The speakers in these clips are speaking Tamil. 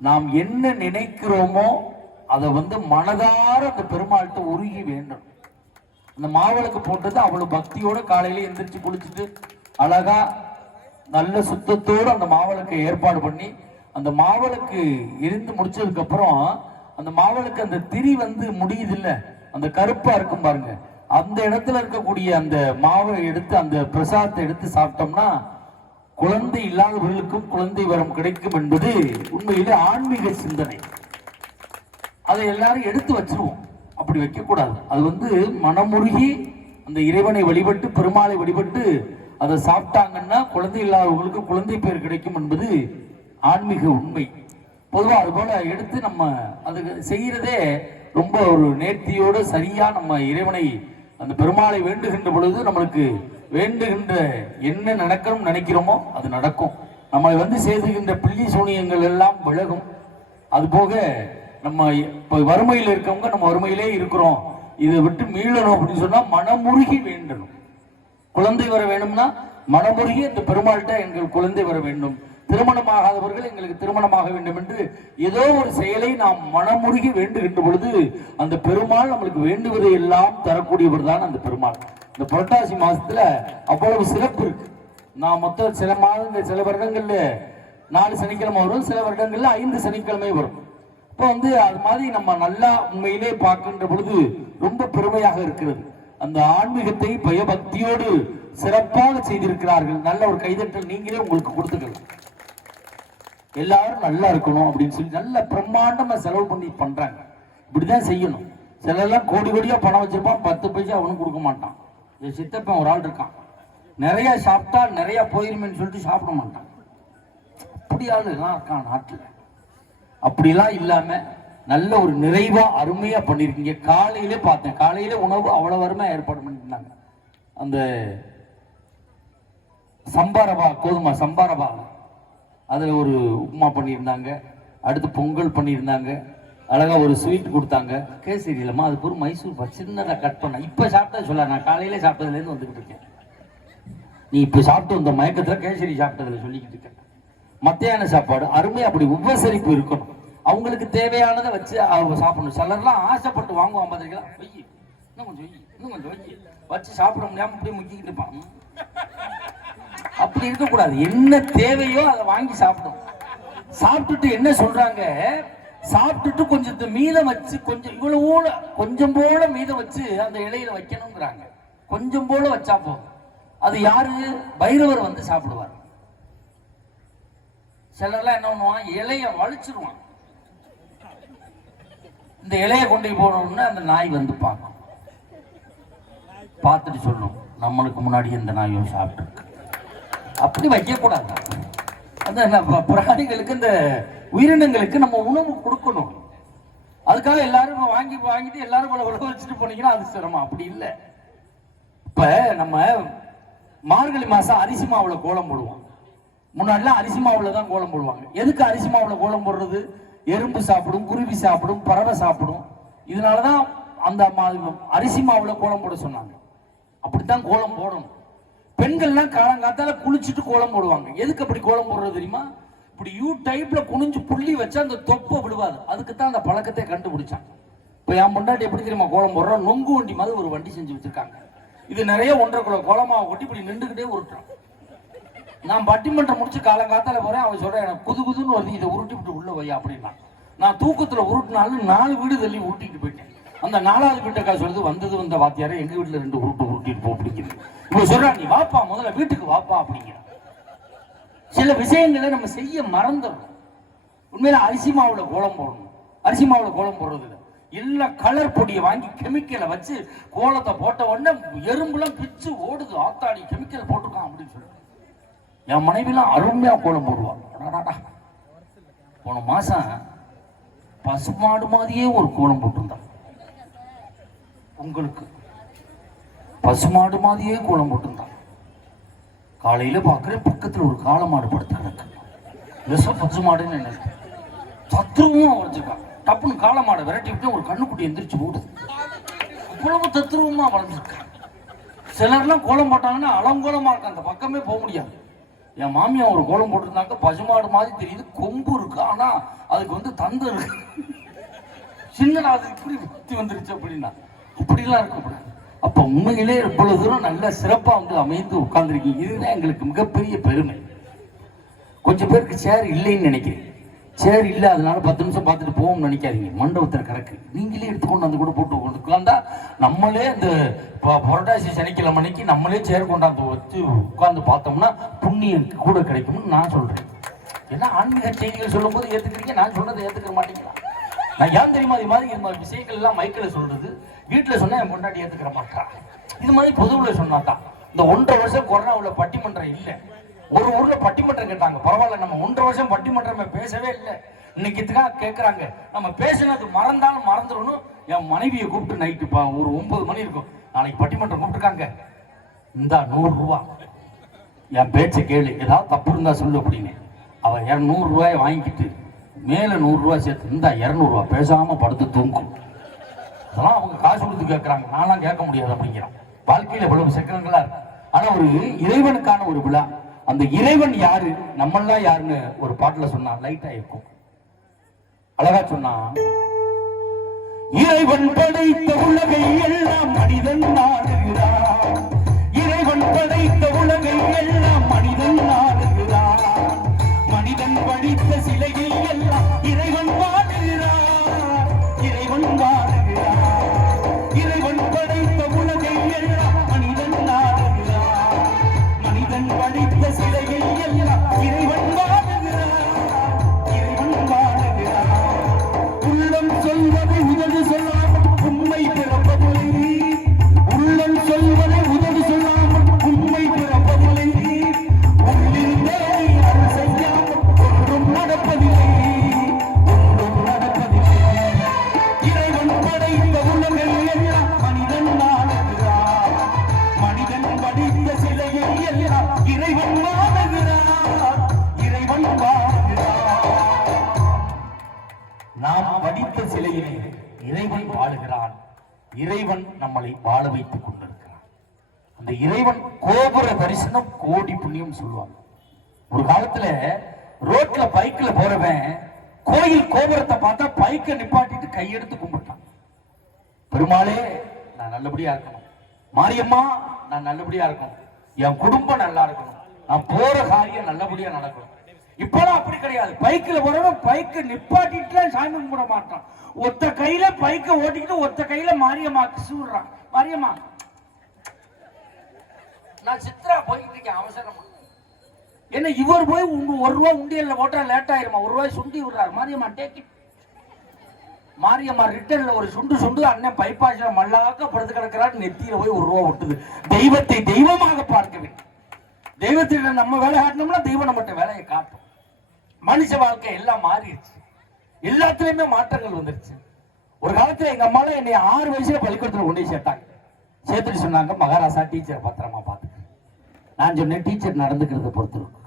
நாம் என்ன நினைக்கிறோமோ அதை வந்து மனதார அந்த பெருமாள்கிட்ட உருகி வேண்டும். அந்த மாவிளக்கு போட்டது அவ்வளவு பக்தியோட காலையில எந்திரிச்சு குளிச்சுட்டு அழகா நல்ல சுத்தத்தோடு அந்த மாவிளக்கை ஏற்பாடு பண்ணி அந்த மாவிளக்கு எரிந்து முடிச்சதுக்கு அப்புறம் அந்த மாவிளக்கு அந்த திரி வந்து முடியுது இல்ல அந்த கருப்பா இருக்கும் பாருங்க. அந்த இடத்துல இருக்கக்கூடிய அந்த மாவை எடுத்து அந்த பிரசாதத்தை எடுத்து சாப்பிட்டோம்னா குழந்தை இல்லாதவர்களுக்கும் குழந்தை வரம் கிடைக்கும் என்பது உண்மையிலே ஆன்மீக சிந்தனை. அதை எல்லாரும் எடுத்து வச்சிருவோம். அப்படி வைக்க கூடாது அது வந்து மனமுருகி அந்த இறைவனை வழிபட்டு பெருமாளை வழிபட்டு அதை சாப்பிட்டாங்கன்னா குழந்தை இல்லாதவங்களுக்கு குழந்தை பேர் கிடைக்கும் என்பது ஆன்மீக உண்மை. பொதுவாக அது போல எடுத்து நம்ம அது செய்கிறதே ரொம்ப ஒரு நேர்த்தியோடு சரியாக நம்ம இறைவனை அந்த பெருமாளை வேண்டுகின்ற பொழுது நம்மளுக்கு வேண்டுகின்ற என்ன நடக்கணும் நினைக்கிறோமோ அது நடக்கும். நம்மளை வந்து செய்துகின்ற பிள்ளி சூனியங்கள் எல்லாம் விலகும். அது போக நம்ம இப்போ வறுமையில் இருக்கவங்க நம்ம வறுமையிலே இருக்கிறோம். இதை விட்டு மீளணும் அப்படின்னு சொன்னா மனமுருகி வேண்டணும். குழந்தை வர வேணும்னா மனமுருகி இந்த பெருமாள்கிட்ட எங்கள் குழந்தை வர வேண்டும். திருமணமாகாதவர்கள் எங்களுக்கு திருமணமாக வேண்டும் என்று ஏதோ ஒரு செயலை நாம் மனமுருகி வேண்டுகின்ற பொழுது அந்த பெருமாள் நம்மளுக்கு வேண்டுவதை எல்லாம் தரக்கூடியவர் தான் அந்த பெருமாள். இந்த புரட்டாசி மாசத்துல அவ்வளவு சிறப்பு இருக்கு. நான் மொத்தம் சில மாதங்கள் சில வருடங்கள்ல நாலு சனிக்கிழமை வரும் சில வருடங்கள்ல ஐந்து சனிக்கிழமை வரும். இப்போ வந்து அது மாதிரி நம்ம நல்லா உண்மையிலே பார்க்கின்ற பொழுது ரொம்ப பெருமையாக இருக்கிறது. அந்த ஆன்மீகத்தை பயபக்தியோடு சிறப்பாக செய்திருக்கிறார்கள். நல்ல ஒரு கைதட்டல் நீங்களே உங்களுக்கு கொடுத்துக்கலாம். எல்லாரும் நல்லா இருக்கணும் அப்படின்னு சொல்லி நல்ல பிரம்மாண்டமா செலவு பண்ணி பண்றாங்க. இப்படிதான் செய்யணும். சில எல்லாம் கோடி கோடியா பணம் வச்சிருப்பான் பத்து பைசா அவனும் கொடுக்க மாட்டான். என் சித்தப்பன் ஒரு ஆள் இருக்கான். நிறைய சாப்பிட்டா நிறைய போயிருமேன்னு சொல்லிட்டு சாப்பிட மாட்டான். அப்படி ஆளு எல்லாம் இருக்கான் நாட்டில். அப்படிலாம் இல்லாம நல்ல ஒரு நிறைவா அருமையா பண்ணிருக்கீங்க. காலையிலே பார்த்தேன். காலையில உணவு அவ்வளவு அருமையா ஏற்பாடு பண்ணிருந்தாங்க அந்த சம்பாரபா கோதுமை சம்பாரபா. அதில் ஒரு உப்புமா பண்ணியிருந்தாங்க. அடுத்து பொங்கல் பண்ணியிருந்தாங்க. அழகா ஒரு ஸ்வீட் கொடுத்தாங்க. கேசரி இல்லைம்மா அது ஒரு மைசூர் பா கட் பண்ண இப்போ சாப்பிட்டா சொல்ல நான் காலையிலே சாப்பிட்டதுலேருந்து வந்துக்கிட்டு இருக்கேன். நீ இப்போ சாப்பிட்டு வந்த மயக்கத்தில் கேசரி சாப்பிட்டதுல சொல்லிக்கிட்டு இருக்கேன். மத்தியான சாப்பாடு அருமையாக அப்படி உபசரிப்பு இருக்கணும். அவங்களுக்கு தேவையானதை வச்சு அவங்க சாப்பிடணும். சிலர்லாம் ஆசைப்பட்டு வாங்குவான் பார்த்துருக்கலாம் வெய்யி இன்னும் கொஞ்சம் வெய்யி இன்னும் கொஞ்சம் வெய்யி வச்சு சாப்பிட முடியாம அப்படியே முக்கிக்கிட்டு இருப்பான். அப்படி இருக்கக்கூடாது. என்ன தேவையோ அதை வாங்கி சாப்பிடும் சாப்பிட்டுட்டு என்ன சொல்கிறாங்க சாப்பிட்டுட்டு கொஞ்சத்தை மீதம் வச்சு கொஞ்சம் இவ்வளவு கொஞ்சம் போல மீதம் வச்சு அந்த இலையில வைக்கணுங்கிறாங்க. கொஞ்சம் போல வச்சா போதும். அது யாரு? பைரவர் வந்து சாப்பிடுவார். சிலர்லாம் என்ன பண்ணுவான் இலைய வலிச்சிருவான் இந்த இலைய கொண்டு போடணும்னு அந்த நாய் வந்து பார்க்கும். பார்த்துட்டு சொல்லும். நம்மளுக்கு முன்னாடி இந்த நாயும் சாப்பிட்டு அப்படி வைக்கக்கூடாது. அந்த நம்ம பிராணிகளுக்கு இந்த உயிரினங்களுக்கு நம்ம உணவு கொடுக்கணும். அதுக்காக எல்லாரும் வாங்கி வாங்கிட்டு எல்லாரும் உலக உலக வச்சுட்டு போனீங்கன்னா அது சிரமம். அப்படி இல்லை. இப்ப நம்ம மார்கழி மாசம் அரிசி மாவுல கோலம் போடுவோம். முன்னாடிலாம் அரிசி மாவுல தான் கோலம் போடுவாங்க. எதுக்கு அரிசி மாவுல கோலம் போடுறது? எறும்பு சாப்பிடும் குருவி சாப்பிடும் பறவை சாப்பிடும். இதனாலதான் அந்த அரிசி மாவுல கோலம் போட சொன்னாங்க. அப்படித்தான் கோலம் போடணும். பெண்கள்லாம் காலங்காத்தால குளிச்சுட்டு கோலம் போடுவாங்க. எதுக்கு அப்படி கோலம் போடுறது தெரியுமா? இப்படி யூ டைப்ல குனிஞ்சு புள்ளி வச்சா அந்த தொப்பை விடுவாது அதுக்கு தான் அந்த பழக்கத்தை கண்டுபிடிச்சாங்க. இப்போ என் பொண்டாட்டி எப்படி தெரியுமா கோலம் போடுறோம் நொங்கு வண்டி மாதிரி ஒரு வண்டி செஞ்சு வச்சிருக்காங்க. இது நிறைய ஒன்றரை கிலோ கோலமாக கொட்டி இப்படி நின்றுக்கிட்டே உருட்டுறான். நான் பட்டிமன்றம் முடிச்சு காலங்காத்தால போறேன். அவன் சொல்றேன் எனக்கு புது புதுன்னு வருது. இதை உருட்டி விட்டு உள்ள வை அப்படின்னா. நான் தூக்கத்துல உருட்டினாலும் நாலு வீடு தள்ளி உருட்டிட்டு போயிட்டேன். அந்த நாலாவது வீட்டுக்கா சொல்லுது வந்தது வந்த வாத்தியாரே எங்க வீட்டுல ரெண்டு உருட்டு உருட்டிட்டு போ பிடிக்குது. இப்ப சொல்றான் நீ வாப்பா முதல்ல வீட்டுக்கு வாப்பா அப்படிங்கிற. சில விஷயங்களை நம்ம செய்ய மறந்துடும் உண்மையில அரிசி மாவுல கோலம் போடணும். அரிசி மாவுல கோலம் போடுறது இல்லை எல்லா கலர் பொடியை வாங்கி கெமிக்கலை வச்சு கோலத்தை போட்ட உடனே எறும்புலாம் பிச்சு ஓடுது. ஆத்தாடி கெமிக்கல் போட்டிருக்கான் அப்படின்னு சொல்லுவாங்க என் மனைவிலாம் அருமையா கோலம் போடுவாள் போன மாசம் பசுமாடு மாதிரியே ஒரு கோலம் போட்டிருந்தான் உங்களுக்கு. பசுமாடு மாதிரியே கோலம் போட்டிருந்தான். காலையில பார்க்குறேன் பக்கத்துல ஒரு காளை மாடு படுத்த கிடக்கு. விஷம் பசுமாடுன்னு நினைக்கிறேன் தத்ரூபமா வளர்ந்துருக்கான். டப்புன்னு காளை மாடை விரட்டி விட்டு ஒரு கண்ணுக்குட்டி எந்திரிச்சு ஓடுது அவ்வளவு தத்ரூபமா வளர்ந்துருக்கான். சிலர்லாம் கோலம் போட்டாங்கன்னா அலங்கோலமா இருக்கு. அந்த பக்கமே போக முடியாது. என் மாமியா ஒரு கோலம் போட்டிருந்தாங்க. பசுமாடு மாதிரி தெரியுது. கொம்பு இருக்கு. ஆனால் அதுக்கு வந்து தந்தை இருக்கு. சின்னடா அது இப்படி புத்தி வந்துருச்சு அப்படின்னா. இப்படிலாம் இருக்கக்கூடாது. அப்போ உண்மையிலே இவ்வளவு தூரம் நல்ல சிறப்பாக வந்து அமைந்து உட்கார்ந்துருக்கீங்க. இதுதான் எங்களுக்கு மிகப்பெரிய பெருமை. கொஞ்சம் பேருக்கு சேர் இல்லைன்னு நினைக்கிறேன். சேர் இல்லை அதனால பத்து நிமிஷம் பார்த்துட்டு போவோம்னு நினைக்காதீங்க. மண்டபத்தில் கிடக்கு. நீங்களே எடுத்துக்கொண்டு வந்து கூட போட்டு உட்காந்து உட்காந்தா நம்மளே இந்த புரட்டாசி சனிக்கிழமை அன்னைக்கு நம்மளே சேர் கொண்டாந்து வச்சு உட்காந்து பார்த்தோம்னா புண்ணியம் கூட கிடைக்கும்னு நான் சொல்கிறேன் ஏன்னா ஆன்மீக செய்திகள் சொல்லும்போது ஏற்றுக்கிறீங்க நான் சொன்னதை ஏற்றுக்க மாட்டேங்கிறேன் நான் ஏன் தெரியுமா? இது மாதிரி இந்த மாதிரி விஷயங்கள் எல்லாம் மைக்கில் சொல்றது. வீட்டில் சொன்னா என் கொண்டாடி ஏத்துக்கிற மாட்டா. இது மாதிரி பொதுவில் சொன்னாதான் இந்த ஒன்றரை வருஷம் கொரோனாவில் பட்டிமன்றம் இல்லை. ஒரு ஊர்ல பட்டிமன்றம் கேட்டாங்க. பரவாயில்ல நம்ம ஒன்றரை வருஷம் பட்டிமன்றமே பேசவே இல்லை. இன்னைக்கு இதுக்காக கேட்குறாங்க நம்ம பேசினது மறந்தாலும் மறந்துடணும். என் மனைவியை கூப்பிட்டு நைட்டு ஒரு ஒன்பது மணி இருக்கும். நாளைக்கு பட்டிமன்றம் கூப்பிட்டுருக்காங்க. இந்தா நூறு ரூபா. என் பேச்சை கேளு. ஏதாவது தப்பு இருந்தா சொல்லு அப்படின்னு. அவன் இரநூறு ரூபாயை வாங்கிக்கிட்டு மேல நூறு சேர்த்து இந்தா இரநூறுவா பேசாம படுத்து தூங்கும். அதெல்லாம் அவங்க காசு கொடுத்து கேட்குறாங்க நான்லாம் கேட்க முடியாது அப்படிங்கிறான். வாழ்க்கையில இவ்வளவு சக்கரங்களா இருக்கு. ஆனா ஒரு இறைவனுக்கான ஒரு விழா. அந்த இறைவன் யாரு? நம்மெல்லாம் யாருன்னு ஒரு பாட்டுல சொன்னா லைட்டா இருக்கும். அழகா சொன்னா இறைவன் படைத்த உலகை எல்லாம் மனிதன் நாடுகிறான். இறைவன் படைத்த உலகை எல்லாம் சிலையிலே இறைவன் வாழுகிறான். இறைவன் நம்மளை வாழ வைத்துக் கொண்டிருக்கிறான். அந்த இறைவன் கோபுர தரிசனம் கோடி புண்ணியம் சொல்லுவாங்க ஒரு காலத்துல ரோட்ல பைக்ல போறவன் கோயில் கோபுரத்தை பார்த்தா பைக்கை நிப்பாட்டிட்டு கையெடுத்து கும்பிட்டான். பெருமாளே நான் நல்லபடியா இருக்கணும். மாரியம்மா நான் நல்லபடியா இருக்கணும். என் குடும்பம் நல்லா இருக்கணும். நான் போற காரியம் நல்லபடியா நடக்கணும். இப்பெல்லாம் அப்படி கிடையாது. பைக்கில் போறவன் பைக்கை நிப்பாட்டிட்டுலாம் சாமி கும்பிட மாட்டான். ஒத்த கையில பைக்கை ஓட்டிக்கிட்டு ஒத்த கையில மாரியம்மா சூடுறான் மாரியம்மா. நான் சித்ரா போய்கிட்டு இருக்கேன் அவசரமா. என்ன இவர் போய் ஒரு ரூபா உண்டியல்ல போட்டா லேட் ஆயிருமா? ஒரு ரூபாய் சுண்டி விடுறாரு. மாரியம்மா டேக்கி மாரியம்மா ரிட்டர்ன்ல ஒரு சுண்டு சுண்டு அண்ணன் பைப்பாசில மல்லாக்க படுத்து கிடக்கிறாரு. நெத்தியில போய் ஒரு ரூபா ஒட்டுது. தெய்வத்தை தெய்வமாக பார்க்க வேண்டும். தெய்வத்திட்ட நம்ம வேலை காட்டினோம்னா தெய்வம் நம்மகிட்ட வேலையை காட்டும். மனுஷ வாழ்க்கை எல்லாம் மாறிடுச்சு. எல்லாத்துலயுமே மாற்றங்கள் வந்துருச்சு. ஒரு காலத்துல எங்க அம்மால என்னை ஆறு வயசுல பள்ளிக்கூடத்துல கொண்டு சேர்த்தாங்க. சேர்த்துட்டு சொன்னாங்க மகாராசா டீச்சர் பத்திரமா பாத்துக்க. நான் சொன்னேன் டீச்சர் நடந்துக்கிறத பொறுத்து இருக்கும்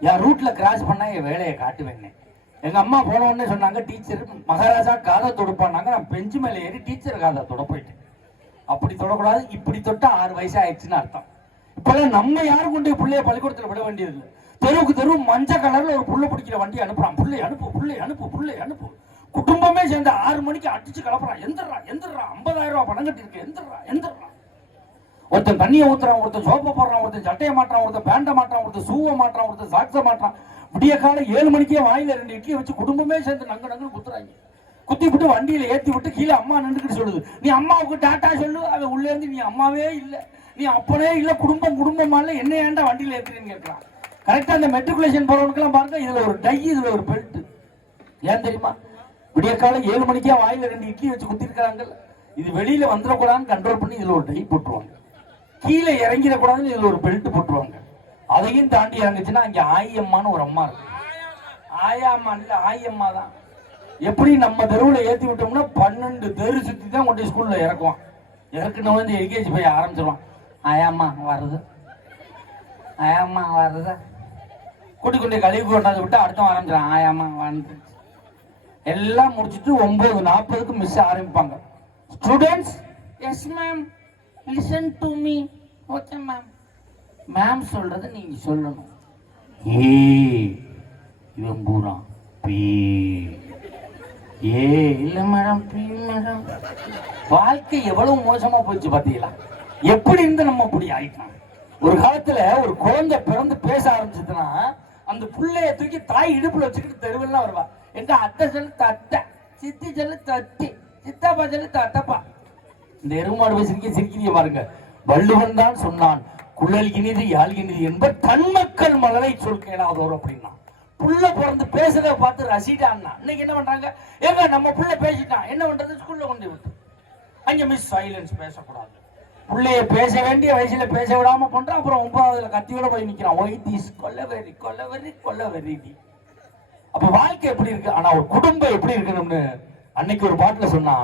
என் ரூட்ல கிராஸ் பண்ணா என் வேலையை காட்டுவேன் எங்க அம்மா போன உடனே சொன்னாங்க டீச்சர் மகாராஜா காதை தொடுப்பானாங்க நான் பெஞ்சு மேல ஏறி டீச்சர் காதை தொட போயிட்டேன். அப்படி தொடக்கூடாது இப்படி தொட்டா ஆறு வயசு ஆயிடுச்சுன்னு அர்த்தம். இப்பெல்லாம் நம்ம யாரும் கொண்டு பிள்ளைய பள்ளிக்கூடத்துல விட வேண்டியது இல்லை தெருவுக்கு தெரு மஞ்சள் கலர்ல ஒரு புள்ள பிடிக்கிற வண்டி அனுப்புறான். புள்ளை அனுப்பு புள்ளை அனுப்பு புள்ளை அனுப்பு. குடும்பமே சேர்ந்து ஆறு மணிக்கு அடிச்சு கிளப்புறான். எந்திரா எந்திரா ஐம்பதாயிரம் ரூபாய் பணம் கட்டிருக்கு எந்திரா எந்திரா. ஒருத்தன் தண்ணியை ஊத்துறான் ஒருத்தன் சோப்பை போடுறான் ஒருத்தன் சட்டையை மாட்டான் ஒருத்தன் பேண்டை மாட்டான் ஒருத்தன் சூவை மாட்டான் ஒருத்தன் சாக்ஸை மாட்டான் விடிய காலம் ஏழு மணிக்கே வாயில ரெண்டு இட்லி வச்சு குடும்பமே சேர்ந்து நங்கு நங்குன்னு குத்துறாங்க. குத்தி விட்டு வண்டியில ஏத்தி விட்டு கீழே அம்மா நின்றுக்கிட்டு சொல்லுது. நீ அம்மாவுக்கு டாட்டா சொல்லு. அவன் உள்ளே இருந்து நீ அம்மாவே இல்லை. நீ அப்பனே இல்லை. குடும்பம் குடும்பமா இல்லை என்ன ஏன்டா வண்டியில ஏத்துறீன்னு கேட்கலாம் கரெக்டா அந்த மெட்ரிகுலேஷன் போறவனுக்குலாம் பாருங்க இதுல ஒரு டை இதுல ஒரு பெல்ட் ஏன் தெரியுமா? விடிய காலம் ஏழு மணிக்கே வாயில ரெண்டு இட்லி வச்சு குத்திருக்காங்க இது வெளியில வந்துடக்கூடாதுன்னு கண்ட்ரோல் பண்ணி இதுல ஒரு டை போட்டுருவாங்க. கீழே இறங்கிடக்கூடாதுன்னு இதுல ஒரு பெல்ட் போட்டுருவாங்க. அதையும் தாண்டி இறங்குச்சுன்னா அங்க ஆயம்மான்னு ஒரு அம்மா இருக்கு. ஆயாம்மா இல்ல ஆயம்மா தான். எப்படி நம்ம தெருவில் ஏத்தி விட்டோம்னா பன்னெண்டு தெரு சுத்தி தான் கொண்டு ஸ்கூலில் ஸ்கூல்ல இறக்குவான். இறக்குன வந்து எல்கேஜி போய் ஆரம்பிச்சிருவான். ஆயாம்மா வருது. ஆயாம்மா வருதா. கூட்டி கொண்டு கழிவு கொண்டாந்து விட்டு அடுத்த ஆரம்பிச்சிடான் ஆயாம்மா வந்து. எல்லாம் முடிச்சிட்டு ஒன்பது நாற்பதுக்கு மிஸ் ஆரம்பிப்பாங்க. Students yes ma'am listen to me okay ma'am ma'am சொல்றத நீங்க சொல்லணும். ஏ இவன் பூரா பி. ஏ இல்ல மேடம் பி மேடம். வாழ்க்கை எவ்வளவு மோசமா போச்சு பாத்தீங்களா? எப்படி இருந்து நம்ம இப்படி ஆயிட்டோம் ஒரு காலத்துல ஒரு குழந்தை பிறந்து பேச ஆரம்பிச்சதுன்னா அந்த புள்ளைய தூக்கி தாய் இடுப்புல வச்சுக்கிட்டு தெருவெல்லாம் வருவா. எங்க அத்தை சொல்லு தத்தை சித்தி சொல்லு தத்தி சித்தப்பா சொல்லு தத்தப்பா. இந்த எருமாடு போய் சிரிக்க சிரிக்கிறீங்க பாருங்க. வள்ளுவன் தான் சொன்னான் குழல் இனிது யாழ் இனிது என்ப தன் மக்கள் மலரை சொல் கேளாதோர் அப்படின்னா. புள்ள பிறந்து பேசுறத பார்த்து ரசிடான்னா. இன்னைக்கு என்ன பண்றாங்க? ஏங்க நம்ம புள்ள பேசிட்டான். என்ன பண்றது? ஸ்கூல்ல கொண்டு விட்டு அங்க மிஸ் சைலன்ஸ் பேசக்கூடாது. புள்ளைய பேச வேண்டிய வயசுல பேச விடாம பண்றான் அப்புறம் ஒன்பதாவதுல கத்தியோட போய் நிக்கிறான். ஒய் தீஸ் கொல்லவெறி கொல்லவெறி கொல்லவெறி அப்ப வாழ்க்கை எப்படி இருக்கு? ஆனா ஒரு குடும்பம் எப்படி இருக்கணும்னு அன்னைக்கு ஒரு பாட்டுல சொன்னா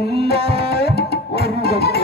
உள்ள ஒருவன்